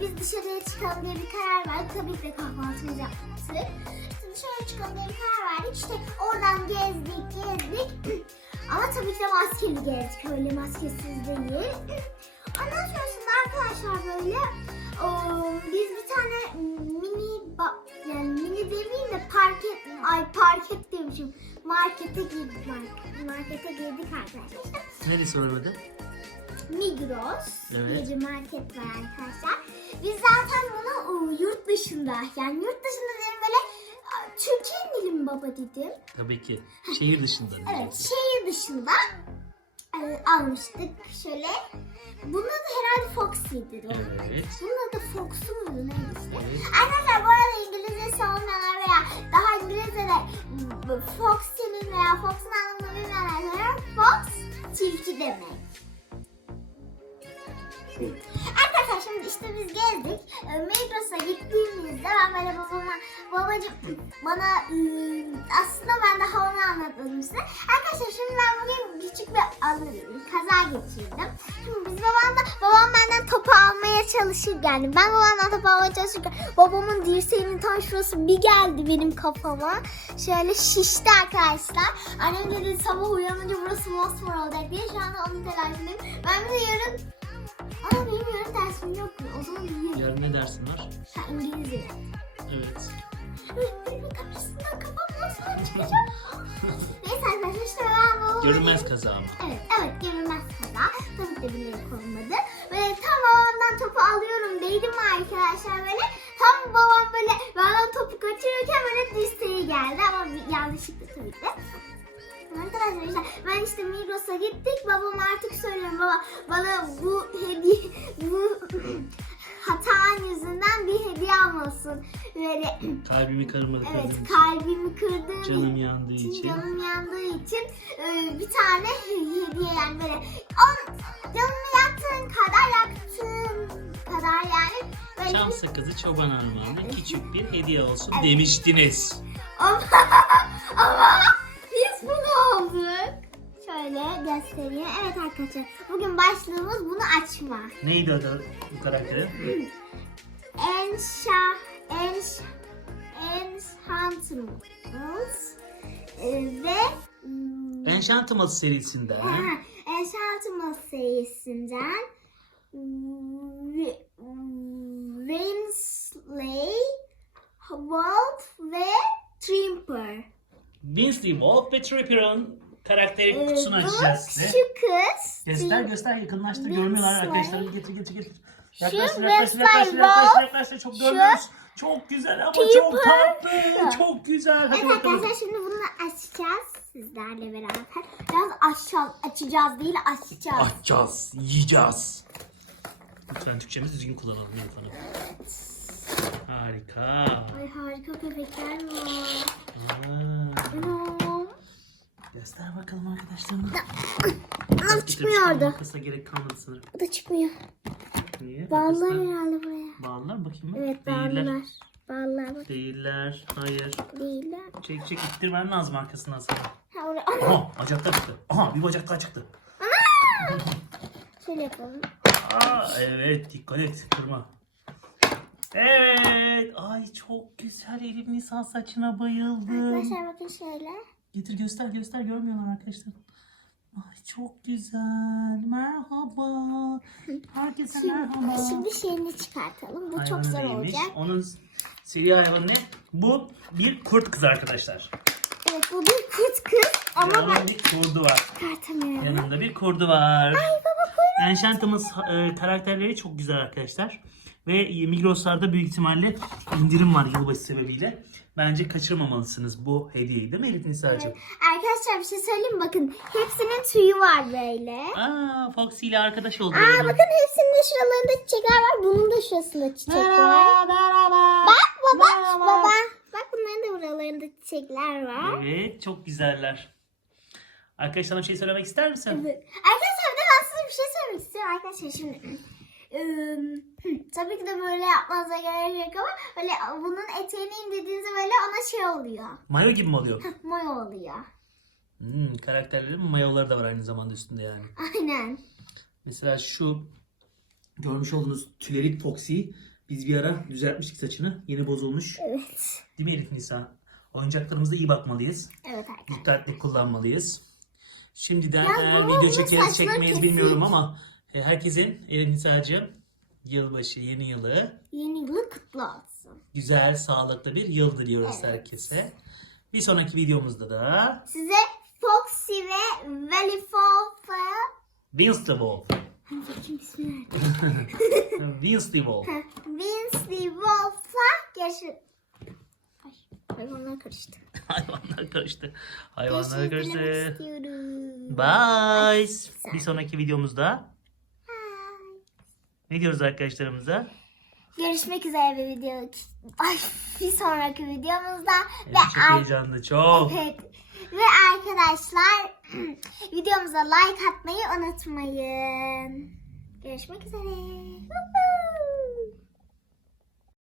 biz dışarıya çıkalım diye bir karar verdik. Tabii ki de kahvaltımızı yaptık. İşte dışarı çıkalım diye bir karar verdik. İşte oradan gezdik gezdik. Ama tabii ki de maskeli gezdik. Öyle maskesiz değil. Ondan sonrasında arkadaşlar böyle o, biz bir tane mini yani mini demeyeyim de parket ay parket demişim markete girdik mark- markete girdik arkadaşlar işte Neresi orada? Migros Evet. bir market var arkadaşlar biz zaten bunu o, yurt dışında yani yurt dışında dedim böyle Türkiye milim baba dedim Tabii ki. Şehir dışında. Evet, şehir dışında e, almıştık şöyle. Bunun adı herhalde Foxy'dir. o. Evet. Bunun adı Fox'u muydu neydi işte? Evet. Arkadaşlar bu arada İngilizcesi olmayanlar veya daha İngilizce'de Foxy'nin veya Fox'un anlamını bilmeyenler Fox tilki demek. Arkadaşlar şimdi işte biz gezdik. E, Migros'a gittiğimizde ben böyle babama, babacım bana e, aslında ben daha onu anlatmadım size. Arkadaşlar şimdi ben bugün küçük bir kaza geçirdim. Şimdi biz babamla, babam benden topu almaya çalışır yani ben babamdan topu almaya çalışırken babamın dirseğinin tam şurası bir geldi benim kafama. Şöyle şişti arkadaşlar. Annem dedi sabah uyanınca burası mosmor olacak diye şu anda onun telaşındayım. Ben bir de yarın ama benim yarın dersim yok? O zaman iyi. Yarın ne dersin var? Ha İngilizce. Evet. Kapısından kafam nasıl çıkacak? Neyse arkadaşlar ben bu... Görünmez kaza mı? Evet, evet görünmez kaza. Tabii ki de bilerek ben işte Migros'a gittik. Babam artık söylüyorum baba bana bu hediye bu hatan yüzünden bir hediye almasın. Böyle Kalbimi kırmadı. evet için. kalbimi kırdığın Canım yandığı için, için. canım yandığı için e, bir tane hediye yani böyle on, canımı yaktığın kadar yaktığın kadar yani böyle Çam sakızı çoban armağanı küçük bir hediye olsun demiştiniz. ama, ama. Şöyle göstereyim. Evet arkadaşlar bugün başlığımız bunu açma. Neydi adı bu karakterin? Enşa, enş, enchantments e, ve mm, Enchantimals serisinden. Ha, Enchantment serisinden Wi- Winsley, Wolf ve Trimper. Winsley Wolf ve Tripper'ın karakteri Ee, kutusunu açacağız size. Şu kız. Göster göster yakınlaştır görmüyorlar arkadaşlar. Getir getir getir. Yaklaştır yaklaştır yaklaştır yaklaştır yaklaştır. Çok görmüyoruz. Çok güzel ama çok tatlı. Çok güzel. Hadi Evet bakalım. arkadaşlar şimdi bunu açacağız sizlerle beraber. Biraz açacağız, açacağız değil açacağız. Açacağız, yiyeceğiz. Lütfen Türkçemizi düzgün kullanalım Elif Hanım. Harika. Ay harika köpekler var. Aa, Anam. Göster bakalım arkadaşlarına. Anam Getir, çıkmıyordu. Makasa gerek kalmadı sanırım. Bu da çıkmıyor. Niye? Bağlılar Makasla- herhalde buraya. Bağlılar bakayım mı? Evet Değiller. bağlılar. Bağlılar bak Değiller. Hayır. değiller. Çek çek ittirmen lazım arkasından sana. Ha oraya. Ana. Aha bacaklar çıktı. Aha bir bacak daha çıktı. Şöyle yapalım. Aa, evet dikkat et kırma. Evet. Ay çok güzel Elif Nisan saçına bayıldım. Arkadaşlar bakın şöyle. Getir göster göster görmüyorlar arkadaşlar. Ay çok güzel. Merhaba. Herkese merhaba. Şimdi şeyini çıkartalım. Bu çok neymiş? olacak. Onun seri hayvanı ne? Bu bir kurt kız arkadaşlar. Evet bu bir kurt kız ama ben Yanında bir kurdu var. çıkartamıyorum. Yanında bir kurdu var. Ay baba kuyruğu. Enchantimals e, karakterleri çok güzel arkadaşlar. Ve Migros'larda büyük ihtimalle indirim var yılbaşı sebebiyle. Bence kaçırmamalısınız bu hediyeyi değil mi Elif Nisa'cığım? Arkadaşlar bir şey söyleyeyim bakın. Hepsinin tüyü var böyle. Aa Foxy ile arkadaş oldu. Aa bakın hepsinin de şuralarında çiçekler var. Bunun da şurasında çiçek var. merhaba. Bak baba Merhaba. baba. Bak bunların da buralarında çiçekler var. Evet çok güzeller. Arkadaşlar sana bir şey söylemek ister misin? Evet. Arkadaşlar bir de ben size bir şey söylemek istiyorum arkadaşlar şimdi. Hı, tabii ki de böyle yapmanıza gerek yok ama böyle bunun eteğini indirdiğinizde böyle ona şey oluyor. Mayo gibi mi oluyor? Moy oluyor. Hmm, karakterlerin mayoları da var aynı zamanda üstünde yani. Aynen. Mesela şu görmüş olduğunuz tülerik Foxy biz bir ara düzeltmiştik saçını. Yeni bozulmuş. Evet. Değil mi Elif Nisa? Oyuncaklarımıza iyi bakmalıyız. Evet arkadaşlar. Dikkatli kullanmalıyız. Şimdiden Ya eğer video çekeriz çekmeyiz kesik. bilmiyorum ama herkesin Elif Nisa'cığım yılbaşı yeni yılı Yeni yılı kutlu olsun. güzel sağlıklı bir yıl diliyoruz Evet. herkese. Bir sonraki videomuzda da Size Foxy ve Valley the Wolf. Bakayım ismi nerede? The Wolf'la görüşürüz. Ay, hayvanlar karıştı. Hayvanlar karıştı. Hayvanlar karıştı. Bye. Bir sonraki videomuzda. Ne diyoruz arkadaşlarımıza? Görüşmek üzere bir video. Ay, bir sonraki videomuzda. Evet, ve çok heyecanlı çok. Evet. Ve arkadaşlar videomuza like atmayı unutmayın. Görüşmek üzere.